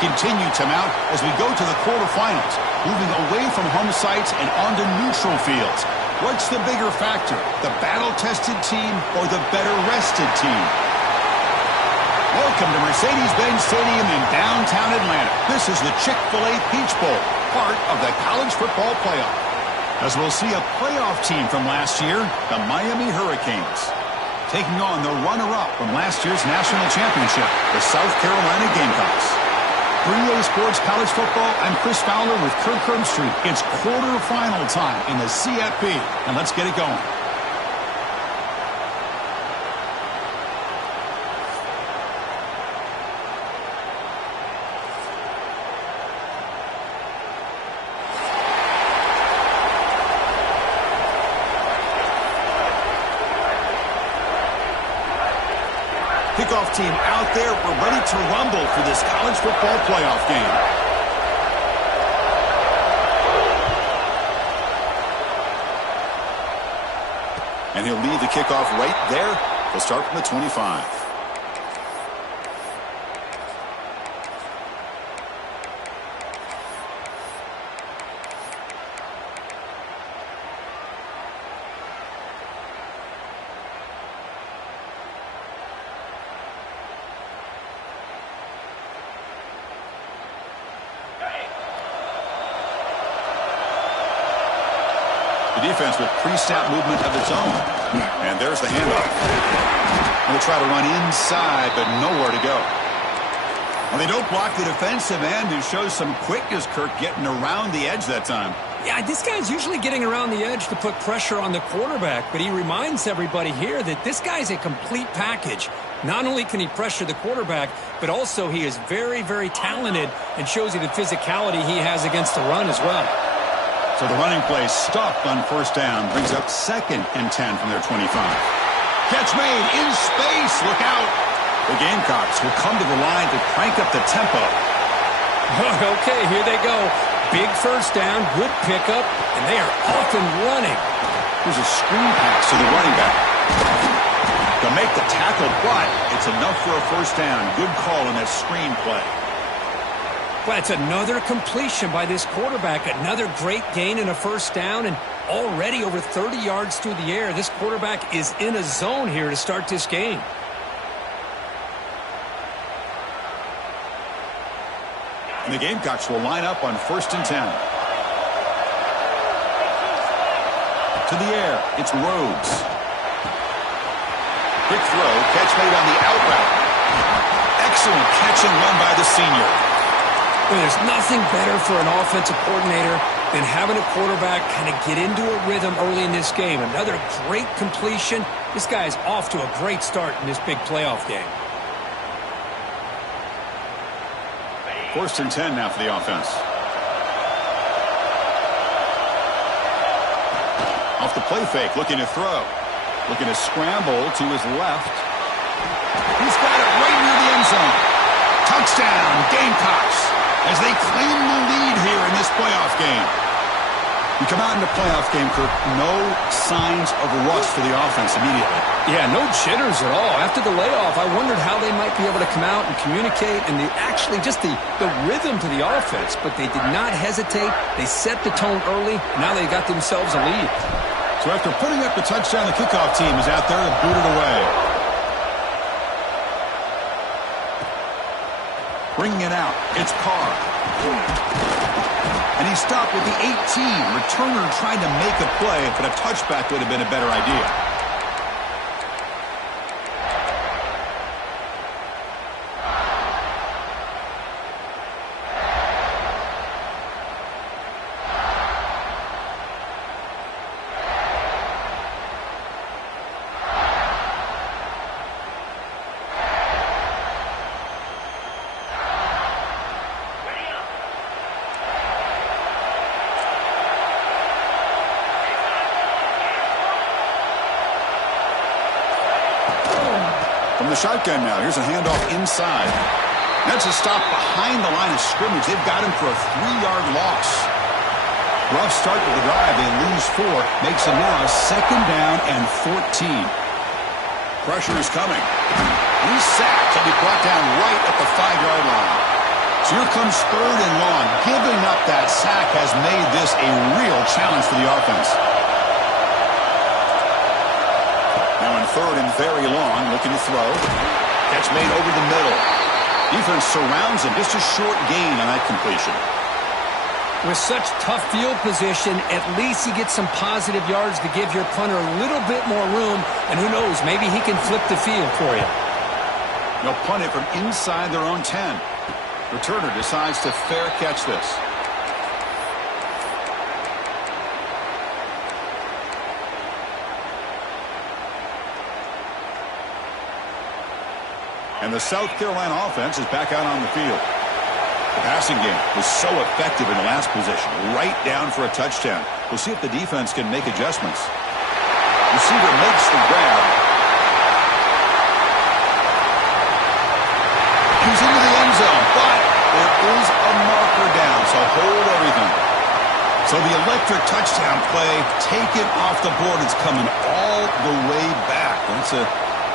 continue to mount as we go to the quarterfinals, moving away from home sites and onto neutral fields. What's the bigger factor, the battle-tested team or the better-rested team? Welcome to Mercedes-Benz Stadium in downtown Atlanta. This is the Chick-fil-A Peach Bowl, part of the college football playoff. As we'll see a playoff team from last year, the Miami Hurricanes, taking on the runner-up from last year's national championship, the South Carolina Gamecocks. 3A Sports College Football, I'm Chris Fowler with Kirk Herbstreit. It's quarterfinal time in the CFP, and let's get it going. Kickoff team out there. We're ready to rumble for this college football playoff game. And he'll lead the kickoff right there. He'll start from the 25. The defense with pre-snap movement of its own. And there's the handoff. And they'll try to run inside, but nowhere to go. Well, they don't block the defensive end and show some quickness, Kirk, getting around the edge that time. Yeah, this guy's usually getting around the edge to put pressure on the quarterback, but he reminds everybody here that this guy's a complete package. Not only can he pressure the quarterback, but also he is very, very talented and shows you the physicality he has against the run as well. So the running play stopped on first down, brings up 2nd and 10 from their 25. Catch made in space. Look out. The Gamecocks will come to the line to crank up the tempo. Okay, here they go. Big first down, good pickup, and they are off and running. Here's a screen pass to the running back. To make the tackle, but it's enough for a first down. Good call in that screen play. Well, it's another completion by this quarterback. Another great gain in a first down, and already over 30 yards through the air. This quarterback is in a zone here to start this game. And the Gamecocks will line up on 1st and 10. To the air, it's Rhodes. Quick throw, catch made on the out route. Excellent catch and run by the senior. Well, there's nothing better for an offensive coordinator than having a quarterback kind of get into a rhythm early in this game. Another great completion. This guy is off to a great start in this big playoff game. 1st and 10 now for the offense. Off the play fake, looking to throw. Looking to scramble to his left. He's got it right near the end zone. Touchdown, Gamecocks, as they claim the lead here in this playoff game. You come out in the playoff game, Kirk, no signs of rust for the offense immediately. Yeah, no jitters at all. After the layoff, I wondered how they might be able to come out and communicate and actually just the rhythm to the offense, but they did not hesitate. They set the tone early. Now they got themselves a lead. So after putting up the touchdown, the kickoff team is out there to boot it away. Bringing it out, it's Carr. And he stopped with the 18. Returner trying to make a play, but a touchback would have been a better idea. The shotgun now. Here's a handoff inside. That's a stop behind the line of scrimmage. They've got him for a 3-yard loss. Rough start to the drive. They lose 4. Makes it now 2nd down and 14. Pressure is coming. And he's sacked. He'll be brought down right at the 5-yard line. So here comes 3rd and long. Giving up that sack has made this a real challenge for the offense. Now in 3rd and very long, looking to throw. Catch made over the middle. Defense surrounds him. Just a short gain on that completion. With such tough field position, at least he gets some positive yards to give your punter a little bit more room. And who knows, maybe he can flip the field for you. They'll punt it from inside their own 10. Returner decides to fair catch this. And the South Carolina offense is back out on the field. The passing game was so effective in the last possession, right down for a touchdown. We'll see if the defense can make adjustments. Receiver makes the grab. He's into the end zone, but there is a marker down, so hold everything. So the electric touchdown play taken off the board. It's coming all the way back. That's a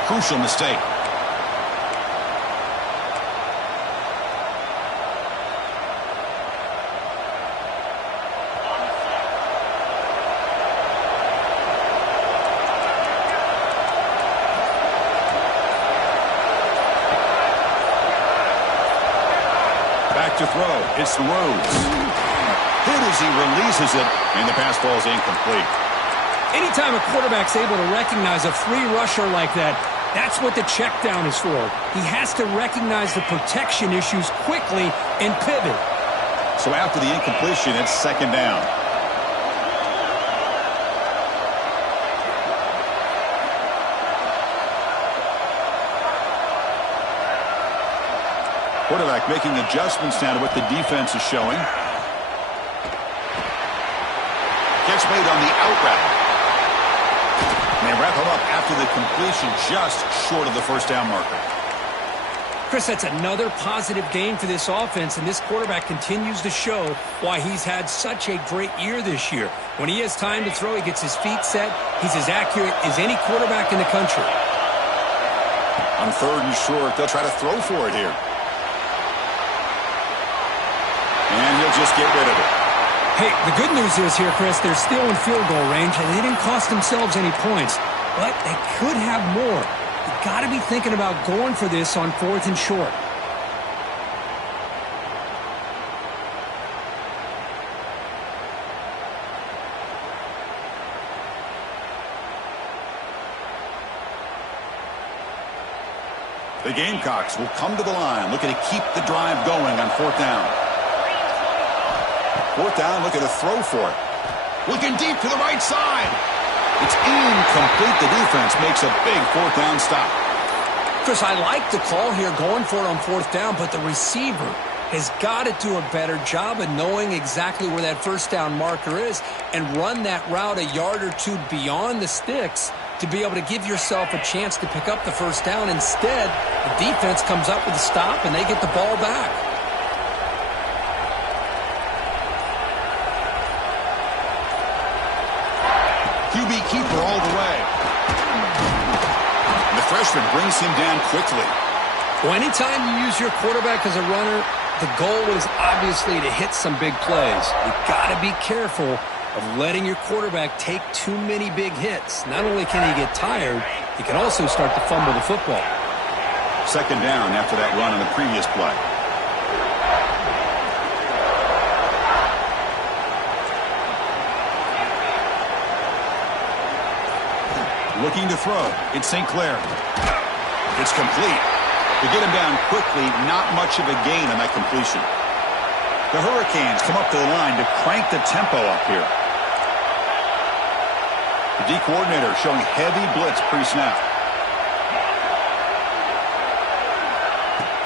crucial mistake. To throw. It's Rhodes. Hit as he releases it, and the pass falls incomplete. Anytime a quarterback's able to recognize a free rusher like that, that's what the check down is for. He has to recognize the protection issues quickly and pivot. So after the incompletion, it's 2nd down. Quarterback making adjustments now to what the defense is showing. Catch made on the out route. And they wrap him up after the completion, just short of the 1st down marker. Chris, that's another positive game for this offense, and this quarterback continues to show why he's had such a great year this year. When he has time to throw, he gets his feet set. He's as accurate as any quarterback in the country. On 3rd and short, they'll try to throw for it here. And he'll just get rid of it. Hey, the good news is here, Chris, they're still in field goal range, and they didn't cost themselves any points. But they could have more. You've got to be thinking about going for this on 4th and short. The Gamecocks will come to the line, looking to keep the drive going on 4th down. 4th down, looking to throw for it. Looking deep to the right side. It's incomplete. The defense makes a big 4th down stop. Chris, I like the call here going for it on 4th down, but the receiver has got to do a better job of knowing exactly where that 1st down marker is and run that route a yard or two beyond the sticks to be able to give yourself a chance to pick up the 1st down. Instead, the defense comes up with a stop and they get the ball back. QB keeper all the way. And the freshman brings him down quickly. Well, anytime you use your quarterback as a runner, the goal is obviously to hit some big plays. You've got to be careful of letting your quarterback take too many big hits. Not only can he get tired, he can also start to fumble the football. 2nd down after that run on the previous play. Looking to throw. It's St. Clair. It's complete. To get him down quickly, not much of a gain on that completion. The Hurricanes come up to the line to crank the tempo up here. The D coordinator showing heavy blitz pre-snap.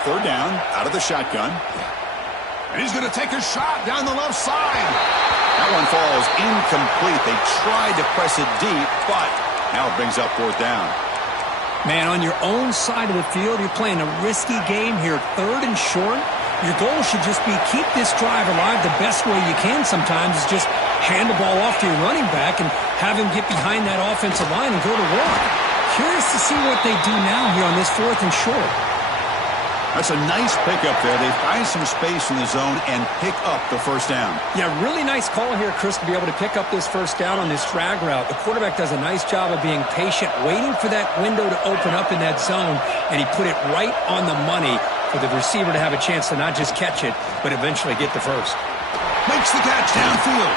3rd down, out of the shotgun. And he's going to take a shot down the left side. That one falls incomplete. They tried to press it deep, but now it brings up 4th down. Man, on your own side of the field, you're playing a risky game here. 3rd and short. Your goal should just be keep this drive alive the best way you can sometimes is just hand the ball off to your running back and have him get behind that offensive line and go to work. Curious to see what they do now here on this 4th and short. That's a nice pickup there. They find some space in the zone and pick up the first down. Yeah, really nice call here, Chris, to be able to pick up this first down on this drag route. The quarterback does a nice job of being patient, waiting for that window to open up in that zone, and he put it right on the money for the receiver to have a chance to not just catch it, but eventually get the first. Makes the catch downfield.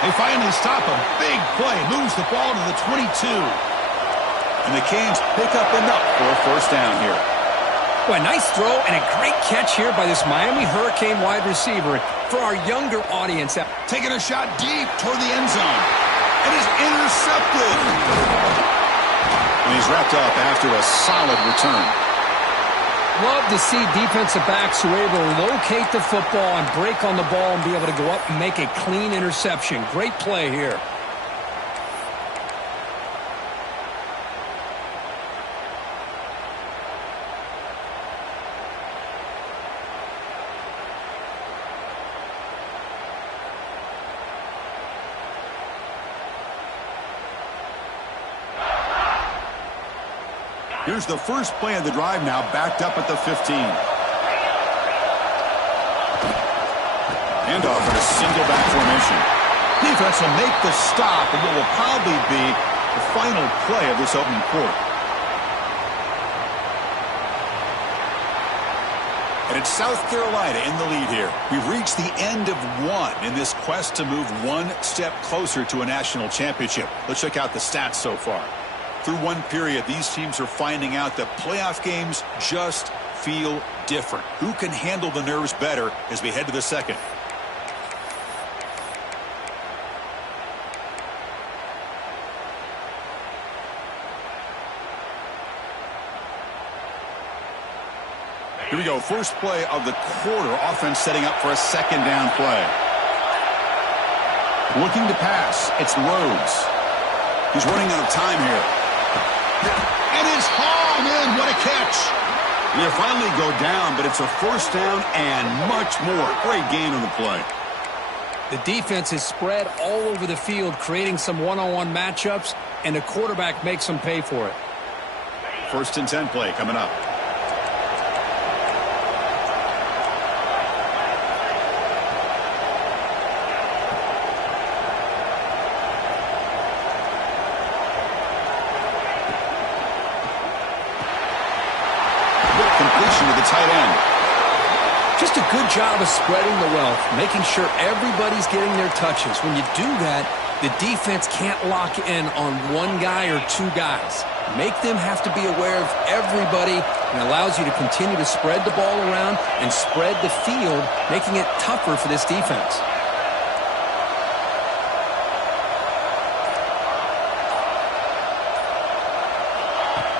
They finally stop a big play, moves the ball to the 22. And the Canes pick up enough for a first down here. Well, a nice throw and a great catch here by this Miami Hurricane wide receiver. For our younger audience, taking a shot deep toward the end zone. It is intercepted. And he's wrapped up after a solid return. Love to see defensive backs who are able to locate the football and break on the ball and be able to go up and make a clean interception. Great play here. Here's the first play of the drive now, backed up at the 15. Handoff in a single back formation. Defense will make the stop and what will probably be the final play of this opening quarter. And it's South Carolina in the lead here. We've reached the end of one in this quest to move one step closer to a national championship. Let's check out the stats so far. Through one period, these teams are finding out that playoff games just feel different. Who can handle the nerves better as we head to the second? Here we go. First play of the quarter. Offense setting up for a second down play. Looking to pass. It's Rhodes. He's running out of time here. And it's hauled in. What a catch. They finally go down, but it's a first down and much more. Great gain on the play. The defense is spread all over the field, creating some one-on-one matchups, and the quarterback makes them pay for it. First and 10 play coming up. Completion to the tight end. Just a good job of spreading the wealth, making sure everybody's getting their touches. When you do that, the defense can't lock in on one guy or two guys. Make them have to be aware of everybody, and allows you to continue to spread the ball around and spread the field, making it tougher for this defense.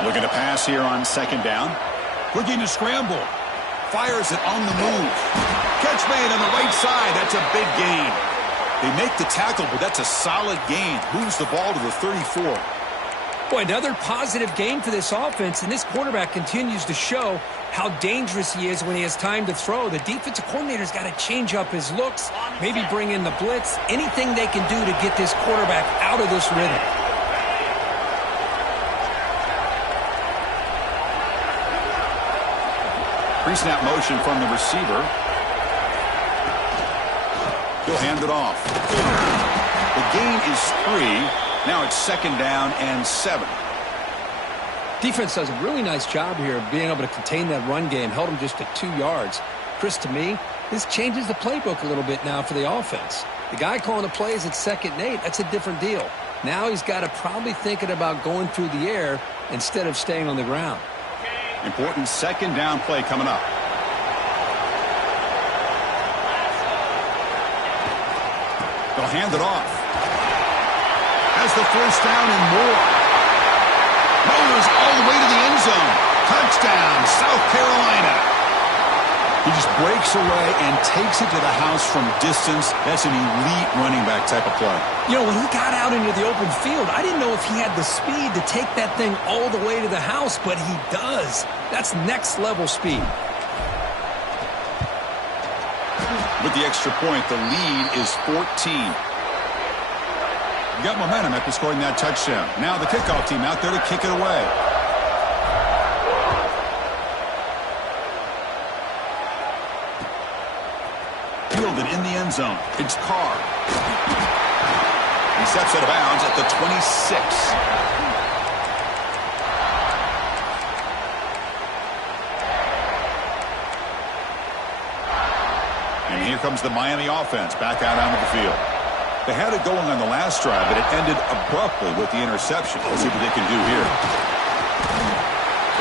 Looking to pass here on second down. Looking to scramble. Fires it on the move. Catch made on the right side. That's a big gain. They make the tackle, but that's a solid gain. Moves the ball to the 34. Boy, another positive game for this offense, and this quarterback continues to show how dangerous he is when he has time to throw. The defensive coordinator's got to change up his looks, maybe bring in the blitz, anything they can do to get this quarterback out of this rhythm. Pre-snap motion from the receiver. He'll hand it off. The gain is 3. Now it's second down and 7. Defense does a really nice job here of being able to contain that run game. Held him just at 2 yards. Chris, to me, this changes the playbook a little bit now for the offense. The guy calling the plays at 2nd and 8, that's a different deal. Now he's got to probably thinking about going through the air instead of staying on the ground. Important second down play coming up. They'll hand it off. Has the first down and more. Motors all the way to the end zone. Touchdown, South Carolina. He just breaks away and takes it to the house from distance. That's an elite running back type of play. You know, when he got out into the open field, I didn't know if he had the speed to take that thing all the way to the house, but he does. That's next level speed. With the extra point, the lead is 14. Got momentum after scoring that touchdown. Now the kickoff team out there to kick it away. Fielded in the end zone. It's Carr. He steps out of bounds at the 26. And here comes the Miami offense back out onto the field. They had it going on the last drive, but it ended abruptly with the interception. Let's see what they can do here.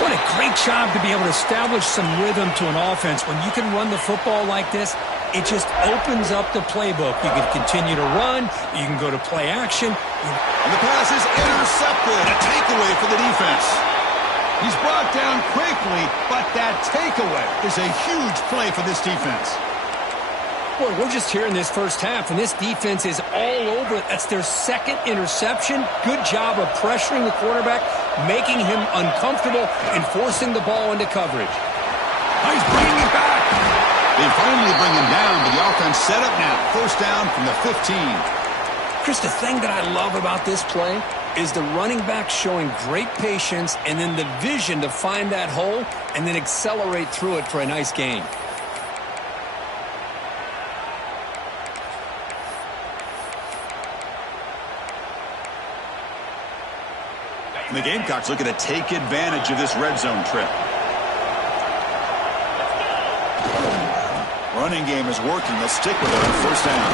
What a great job to be able to establish some rhythm to an offense. When you can run the football like this, it just opens up the playbook. You can continue to run. You can go to play action. And the pass is intercepted. A takeaway for the defense. He's brought down quickly, but that takeaway is a huge play for this defense. Boy, we're just here in this first half, and this defense is all over it. That's their second interception. Good job of pressuring the quarterback, making him uncomfortable, and forcing the ball into coverage. He's bringing it back. They finally bring him down, but the offense set up now. First down from the 15. Chris, the thing that I love about this play is the running back showing great patience and then the vision to find that hole and then accelerate through it for a nice gain. And the Gamecocks looking to take advantage of this red zone trip. Running game is working. They'll stick with it on first down.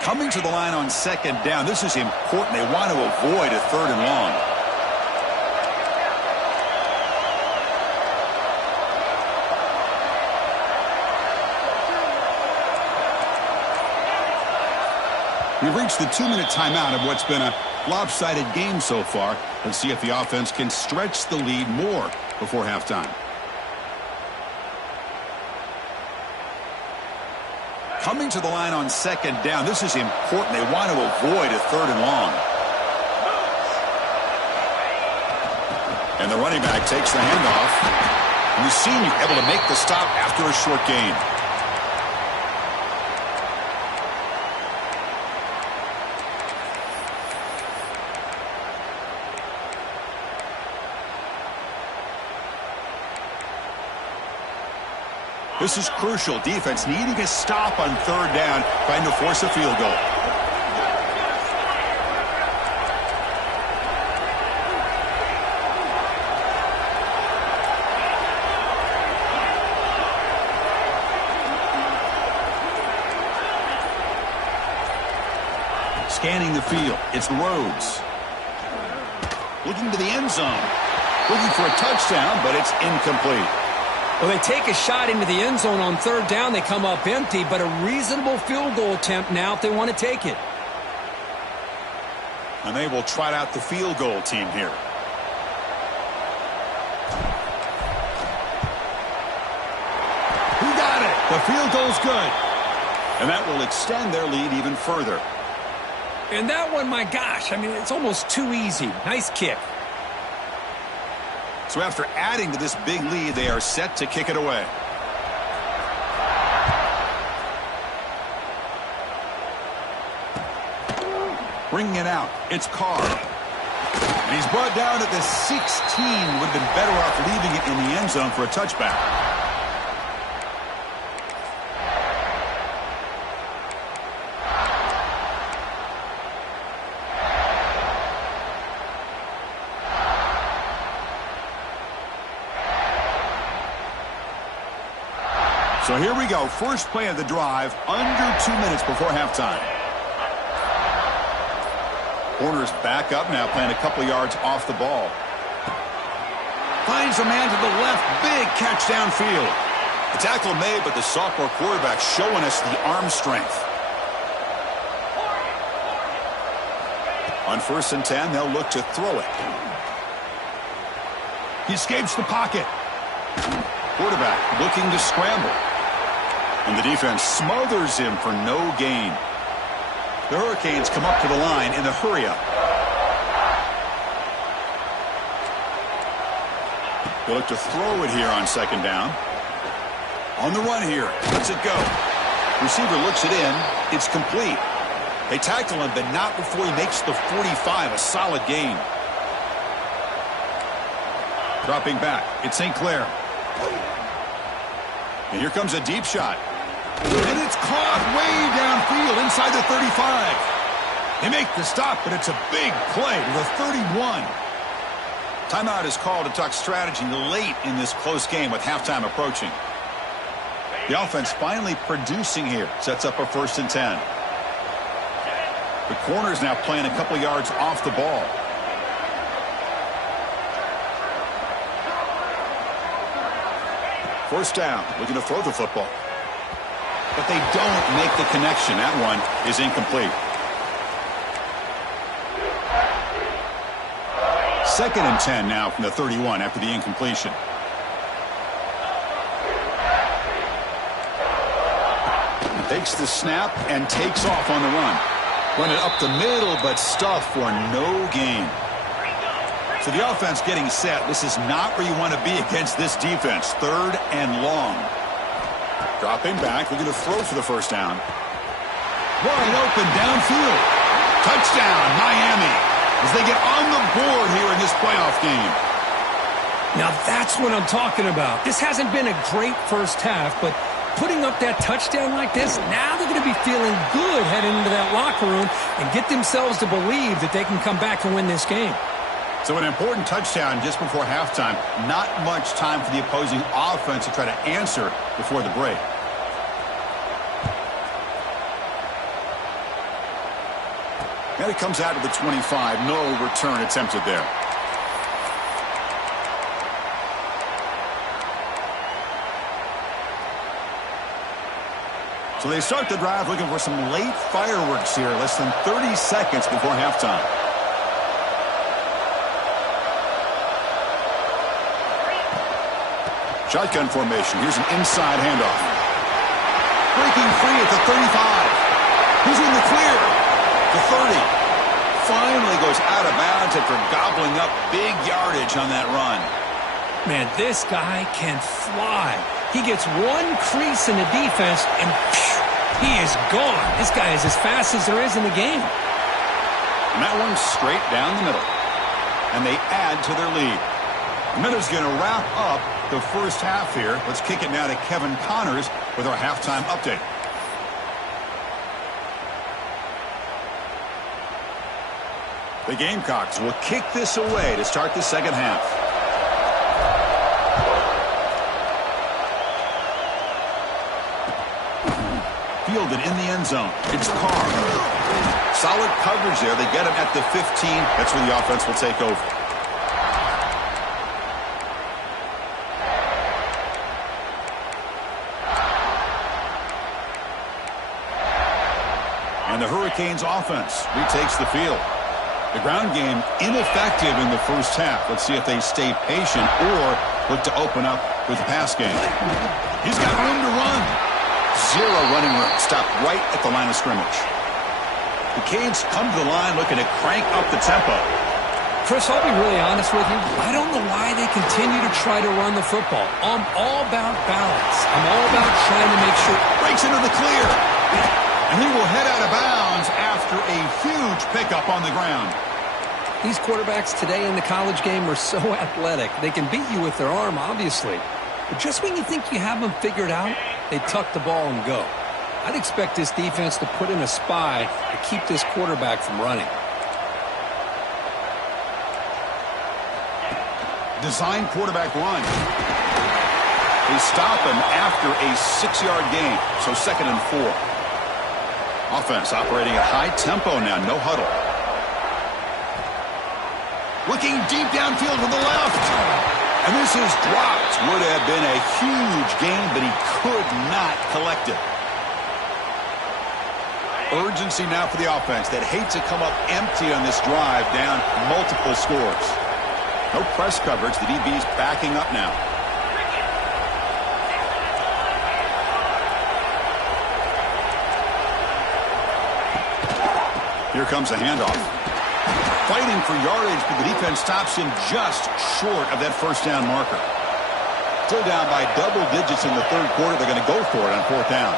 Coming to the line on second down. This is important. They want to avoid a third and long. We've reached the 2-minute timeout of what's been a lopsided game so far. Let's see if the offense can stretch the lead more before halftime. Coming to the line on second down. This is important. They want to avoid a third and long. And the running back takes the handoff. And the senior able to make the stop after a short gain. This is crucial. Defense needing a stop on third down, trying to force a field goal. Scanning the field, it's Rhodes. Looking to the end zone. Looking for a touchdown, but it's incomplete. Well, they take a shot into the end zone on third down. They come up empty, but a reasonable field goal attempt now if they want to take it. And they will trot out the field goal team here. Who got it? The field goal's good. And that will extend their lead even further. And that one, my gosh, I mean, it's almost too easy. Nice kick. So after adding to this big lead, they are set to kick it away. Bringing it out, it's Carr. And he's brought down at the 16. Would have been better off leaving it in the end zone for a touchback. So here we go. First play of the drive, under 2 minutes before halftime. Corner's back up now, playing a couple yards off the ball. Finds a man to the left. Big catch downfield. The tackle made, but the sophomore quarterback showing us the arm strength. On 1st and 10, they'll look to throw it. He escapes the pocket. Quarterback looking to scramble. And the defense smothers him for no gain. The Hurricanes come up to the line in the hurry-up. They look to throw it here on second down. On the run here. Let's it go. Receiver looks it in. It's complete. They tackle him, but not before he makes the 45. A solid gain. Dropping back. It's St. Clair. And here comes a deep shot. And it's caught way downfield inside the 35. They make the stop, but it's a big play to the 31. Timeout is called to talk strategy late in this close game with halftime approaching. The offense finally producing here. Sets up a 1st and 10. The corner's now playing a couple yards off the ball. First down, looking to throw the football. But they don't make the connection. That one is incomplete. 2nd and 10 now from the 31 after the incompletion. Takes the snap and takes off on the run. Run it up the middle, but stuffed for no gain. So the offense getting set. This is not where you want to be against this defense. 3rd and long. Dropping back. Looking to throw for the first down. Wide open downfield. Touchdown, Miami, as they get on the board here in this playoff game. Now that's what I'm talking about. This hasn't been a great first half, but putting up that touchdown like this, now they're going to be feeling good heading into that locker room and get themselves to believe that they can come back and win this game. So an important touchdown just before halftime. Not much time for the opposing offense to try to answer before the break. And it comes out to the 25. No return attempted there. So they start the drive looking for some late fireworks here. Less than 30 seconds before halftime. Shotgun formation. Here's an inside handoff. Breaking free at the 35. Who's in the clear? The 30. Finally goes out of bounds after gobbling up big yardage on that run. Man, this guy can fly. He gets one crease in the defense, and he is gone. This guy is as fast as there is in the game. And that one's straight down the middle. And they add to their lead. Miller's going to wrap up the first half here. Let's kick it now to Kevin Connors with our halftime update. The Gamecocks will kick this away to start the second half. Fielded in the end zone. It's Carr. Solid coverage there. They get him at the 15. That's where the offense will take over. And the Hurricanes offense retakes the field. The ground game ineffective in the first half. Let's see if they stay patient or look to open up with the pass game. He's got room to run. Zero running room. Stopped right at the line of scrimmage. The Canes come to the line looking to crank up the tempo. Chris, I'll be really honest with you. I don't know why they continue to try to run the football. I'm all about balance. I'm all about trying to make sure. Breaks into the clear. And he will head out of bounds after a huge pickup on the ground. These quarterbacks today in the college game are so athletic. They can beat you with their arm, obviously. But just when you think you have them figured out, they tuck the ball and go. I'd expect this defense to put in a spy to keep this quarterback from running. Design quarterback run. They stop him after a 6-yard gain. So 2nd and 4. Offense operating at high tempo now. No huddle. Looking deep downfield to the left. And this is dropped. Would have been a huge gain, but he could not collect it. Urgency now for the offense that hate to come up empty on this drive, down multiple scores. No press coverage. The DB's backing up now. Here comes a handoff. Fighting for yardage, but the defense stops him just short of that first down marker. Still down by double digits in the third quarter. They're going to go for it on 4th down.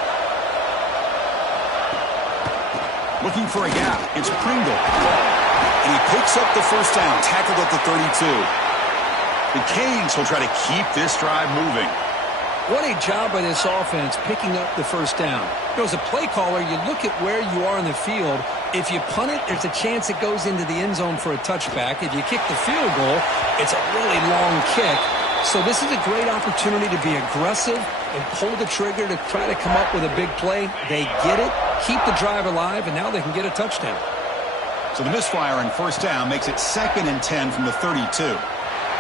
Looking for a gap. It's Pringle. And he picks up the first down, tackled at the 32. The Canes will try to keep this drive moving. What a job by this offense picking up the first down. As a play caller, you look at where you are in the field. If you punt it, there's a chance it goes into the end zone for a touchback. If you kick the field goal, it's a really long kick. So this is a great opportunity to be aggressive and pull the trigger to try to come up with a big play. They get it, keep the drive alive, and now they can get a touchdown. So the misfire on first down makes it 2nd and 10 from the 32.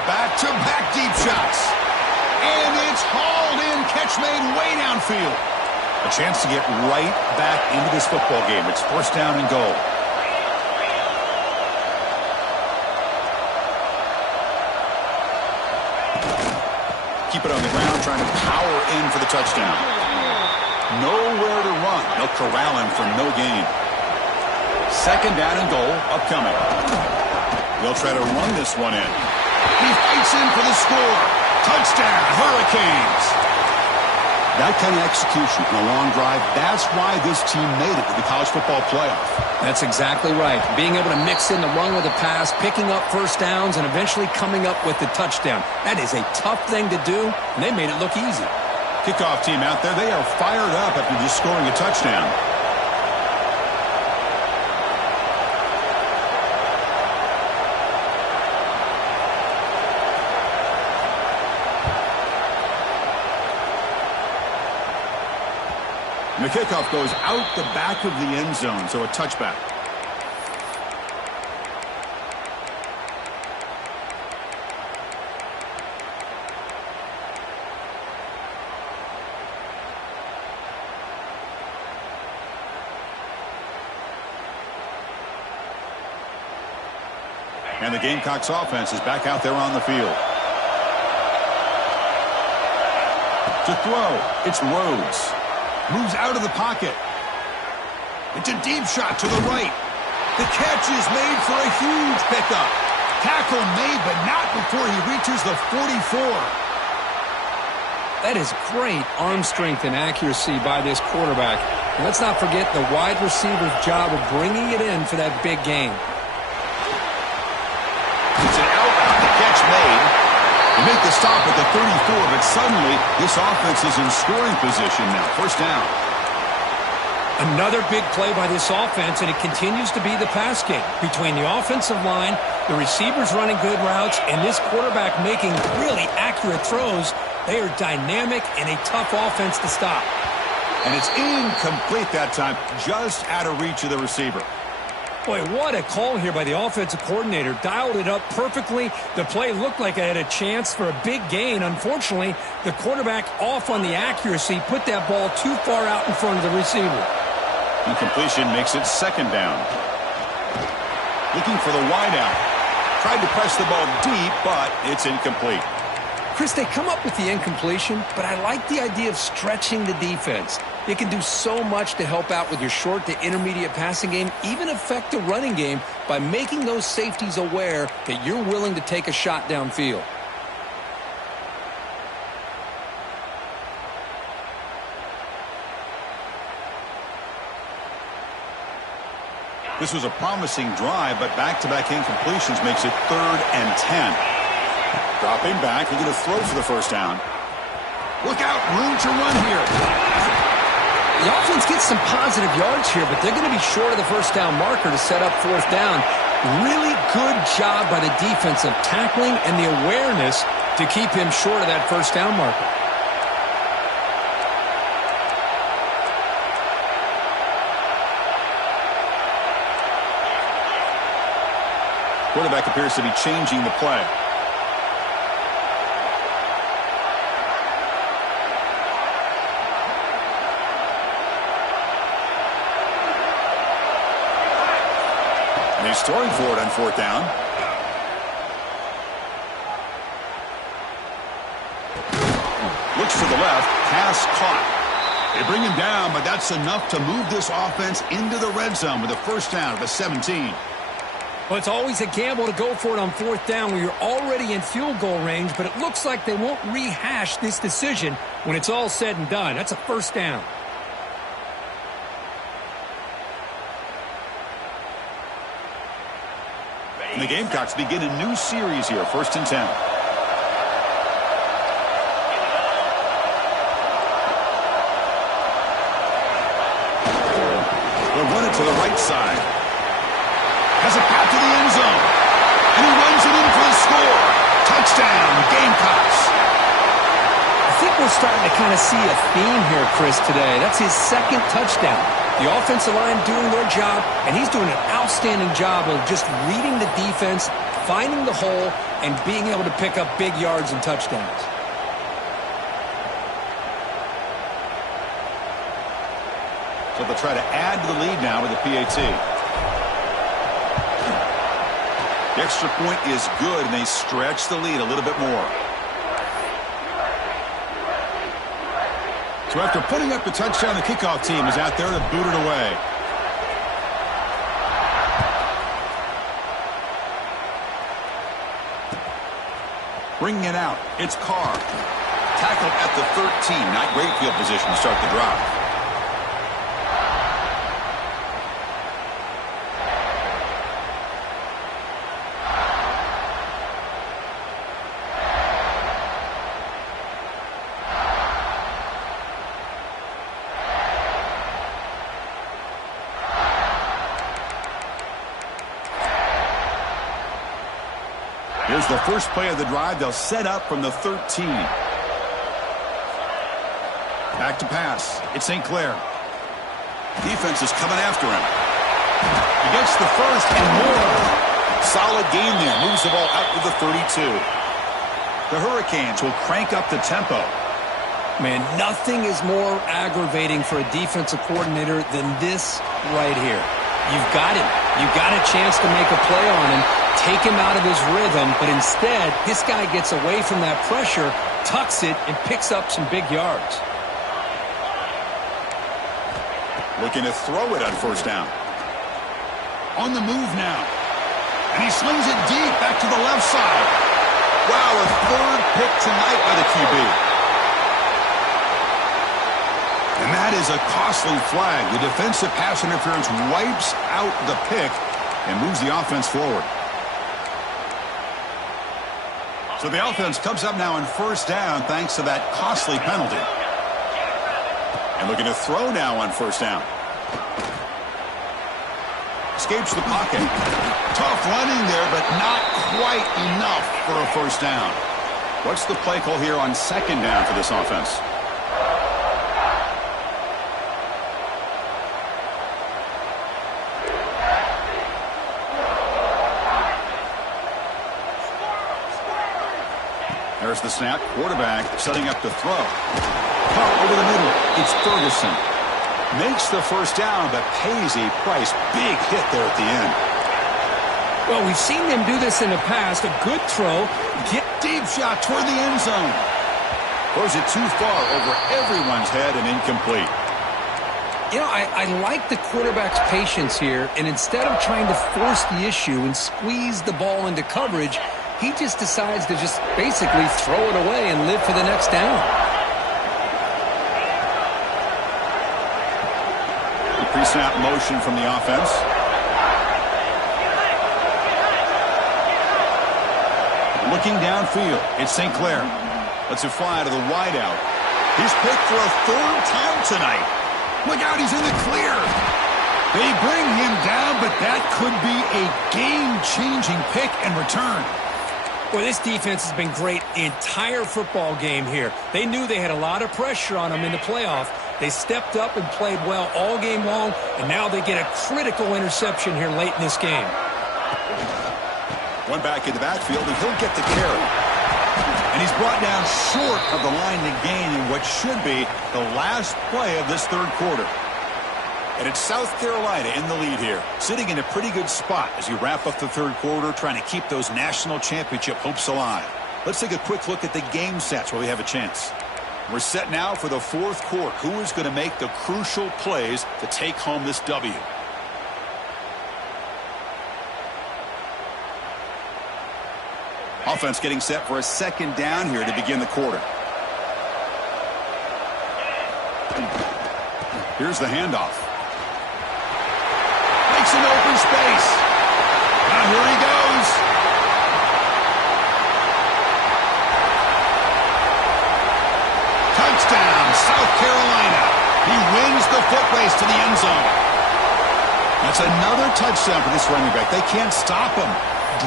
Back-to-back deep shots. And it's hauled in, catch made way downfield. A chance to get right back into this football game. It's first down and goal. Keep it on the ground, trying to power in for the touchdown. Nowhere to run. They'll corral him for no gain. 2nd down and goal, upcoming. They'll try to run this one in. He fights in for the score. Touchdown, Hurricanes. That kind of execution in a long drive, that's why this team made it to the college football playoff. That's exactly right. Being able to mix in the run with the pass, picking up first downs, and eventually coming up with the touchdown. That is a tough thing to do, and they made it look easy. Kickoff team out there, they are fired up after just scoring a touchdown. And the kickoff goes out the back of the end zone, so a touchback. And the Gamecocks offense is back out there on the field. To throw, it's Rhodes. Moves out of the pocket. It's a deep shot to the right. The catch is made for a huge pickup. Tackle made, but not before he reaches the 44. That is great arm strength and accuracy by this quarterback. And let's not forget the wide receiver's job of bringing it in for that big game. It's an out, the catch made. They make the stop at the 34, but suddenly this offense is in scoring position now. First down. Another big play by this offense, and it continues to be the pass game. Between the offensive line, the receivers running good routes, and this quarterback making really accurate throws, they are dynamic and a tough offense to stop. And it's incomplete that time, just out of reach of the receiver. Boy, what a call here by the offensive coordinator. Dialed it up perfectly. The play looked like it had a chance for a big gain. Unfortunately, the quarterback off on the accuracy, put that ball too far out in front of the receiver. Incompletion makes it 2nd down. Looking for the wideout. Tried to press the ball deep, but it's incomplete. Chris, they come up with the incompletion, but I like the idea of stretching the defense. It can do so much to help out with your short to intermediate passing game, even affect the running game by making those safeties aware that you're willing to take a shot downfield. This was a promising drive, but back-to-back incompletions makes it 3rd and 10. Dropping back, looking to throw for the first down. Look out, room to run here. The offense gets some positive yards here, but they're going to be short of the first down marker to set up 4th down. Really good job by the defense of tackling and the awareness to keep him short of that first down marker. Quarterback appears to be changing the play. And he's throwing for it on 4th down. Looks to the left. Pass caught. They bring him down, but that's enough to move this offense into the red zone with a first down at the 17. Well, it's always a gamble to go for it on 4th down where you're already in field goal range, but it looks like they won't rehash this decision when it's all said and done. That's a first down. And the Gamecocks begin a new series here, 1st and 10. They'll run it to the right side. Has a path to the end zone. And he runs it in for the score. Touchdown, Gamecocks. I think we're starting to kind of see a theme here, Chris, today. That's his 2nd touchdown. The offensive line doing their job, and he's doing an outstanding job of just reading the defense, finding the hole, and being able to pick up big yards and touchdowns. So they'll try to add to the lead now with the PAT. The extra point is good, and they stretch the lead a little bit more. So after putting up the touchdown, the kickoff team is out there to boot it away. Bringing it out, it's Carr. Tackled at the 13. Not great field position to start the drive. Here's the first play of the drive. They'll set up from the 13. Back to pass. It's St. Clair. Defense is coming after him. He gets the first and more. Solid game there. Moves the ball out to the 32. The Hurricanes will crank up the tempo. Man, nothing is more aggravating for a defensive coordinator than this right here. You've got him. You've got a chance to make a play on him, take him out of his rhythm, but instead, this guy gets away from that pressure, tucks it, and picks up some big yards. Looking to throw it on 1st down. On the move now. And he slings it deep back to the left side. Wow, a 3rd pick tonight by the QB. And that is a costly flag. The defensive pass interference wipes out the pick and moves the offense forward. So the offense comes up now on 1st down thanks to that costly penalty. And looking to throw now on 1st down. Escapes the pocket. Tough running there, but not quite enough for a 1st down. What's the play call here on 2nd down for this offense? There's the snap. Quarterback setting up to throw. Caught over the middle. It's Ferguson. Makes the 1st down, but pays a price. Big hit there at the end. Well, we've seen them do this in the past. A good throw. Get deep shot toward the end zone. Throws it too far over everyone's head and incomplete. You know, I like the quarterback's patience here, and instead of trying to force the issue and squeeze the ball into coverage, he just decides to just basically throw it away and live for the next down. The pre-snap motion from the offense. Looking downfield, it's St. Clair. Lets it fly to the wideout. He's picked for a 3rd time tonight. Look out, he's in the clear. They bring him down, but that could be a game-changing pick and return. Well, this defense has been great the entire football game here. They knew they had a lot of pressure on them in the playoff. They stepped up and played well all game long, and now they get a critical interception here late in this game. One back in the backfield, and he'll get the carry. And he's brought down short of the line to gain in what should be the last play of this 3rd quarter. And it's South Carolina in the lead here, sitting in a pretty good spot as you wrap up the 3rd quarter, trying to keep those national championship hopes alive. Let's take a quick look at the game sets where we have a chance. We're set now for the 4th quarter. Who is going to make the crucial plays to take home this W? Offense getting set for a 2nd down here to begin the quarter. Here's the handoff. Makes an open space. Now here he goes. South Carolina. He wins the foot race to the end zone. That's another touchdown for this running back. They can't stop him.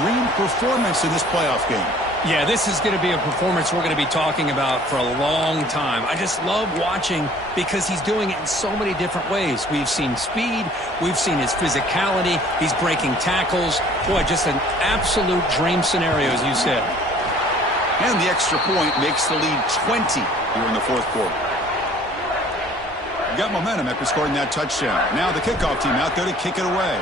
Dream performance in this playoff game. Yeah, this is going to be a performance we're going to be talking about for a long time. I just love watching because he's doing it in so many different ways. We've seen speed. We've seen his physicality. He's breaking tackles. Boy, just an absolute dream scenario, as you said. And the extra point makes the lead 20 here in the fourth quarter. Got momentum after scoring that touchdown. Now the kickoff team out there to kick it away.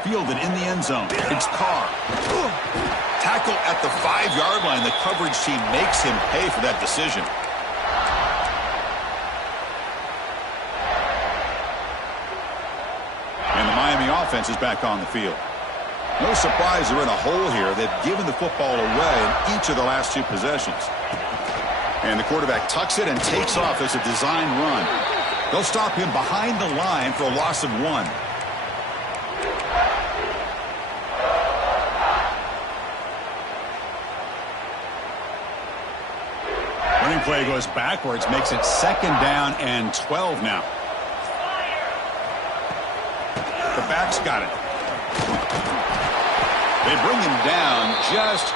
Fielded in the end zone. It's Carr. Tackle at the 5-yard line. The coverage team makes him pay for that decision. And the Miami offense is back on the field. No surprise they're in a hole here. They've given the football away in each of the last 2 possessions. And the quarterback tucks it and takes off as a design run. They'll stop him behind the line for a loss of 1. Running play goes backwards, makes it 2nd down and 12 now. The back's got it. They bring him down just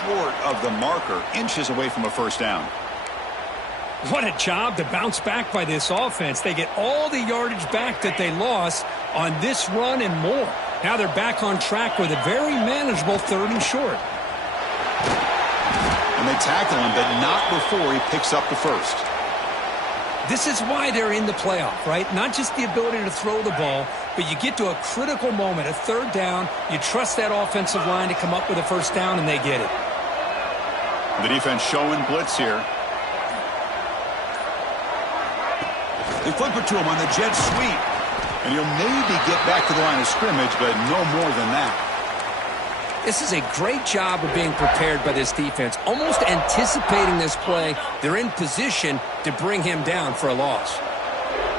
short of the marker, inches away from a first down. What a job to bounce back by this offense. They get all the yardage back that they lost on this run and more. Now they're back on track with a very manageable 3rd and short. And they tackle him, but not before he picks up the first. This is why they're in the playoff, right? Not just the ability to throw the ball, but you get to a critical moment, a 3rd down. You trust that offensive line to come up with a first down, and they get it. The defense showing blitz here. They flip it to him on the jet sweep. And he'll maybe get back to the line of scrimmage, but no more than that. This is a great job of being prepared by this defense. Almost anticipating this play, they're in position to bring him down for a loss.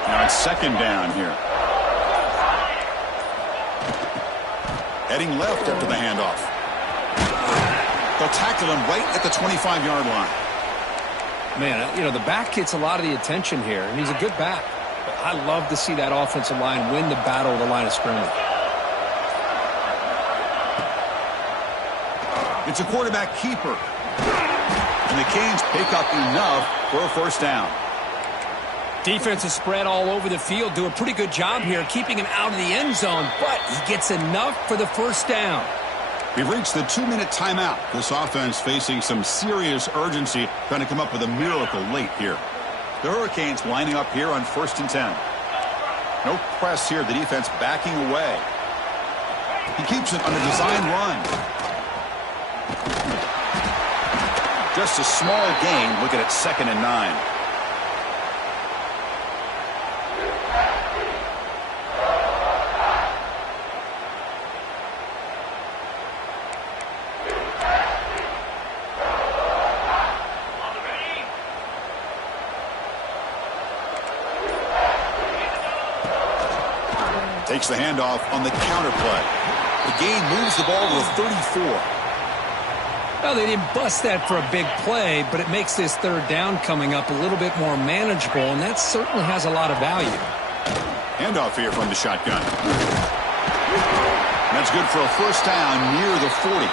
Now it's 2nd down here. Heading left after the handoff. They'll tackle him right at the 25-yard line. Man, you know, the back gets a lot of the attention here, and he's a good back. But I love to see that offensive line win the battle of the line of scrimmage. It's a quarterback keeper. And the Canes pick up enough for a first down. Defense is spread all over the field. Do a pretty good job here keeping him out of the end zone, but he gets enough for the first down. We've reached the 2-minute timeout. This offense facing some serious urgency, trying to come up with a miracle late here. The Hurricanes lining up here on 1st and 10. No press here. The defense backing away. He keeps it on a design run. Just a small gain. Looking at 2nd and 9. Takes the handoff on the counter play. The gain moves the ball to the 34. Well, they didn't bust that for a big play, but it makes this 3rd down coming up a little bit more manageable, and that certainly has a lot of value. Handoff here from the shotgun. That's good for a first down near the 40.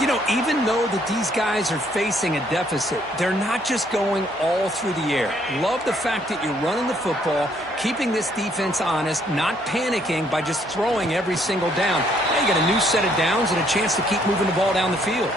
You know, even though that these guys are facing a deficit, they're not just going all through the air. Love the fact that you're running the football, keeping this defense honest, not panicking by just throwing every single down. Now you got a new set of downs and a chance to keep moving the ball down the field.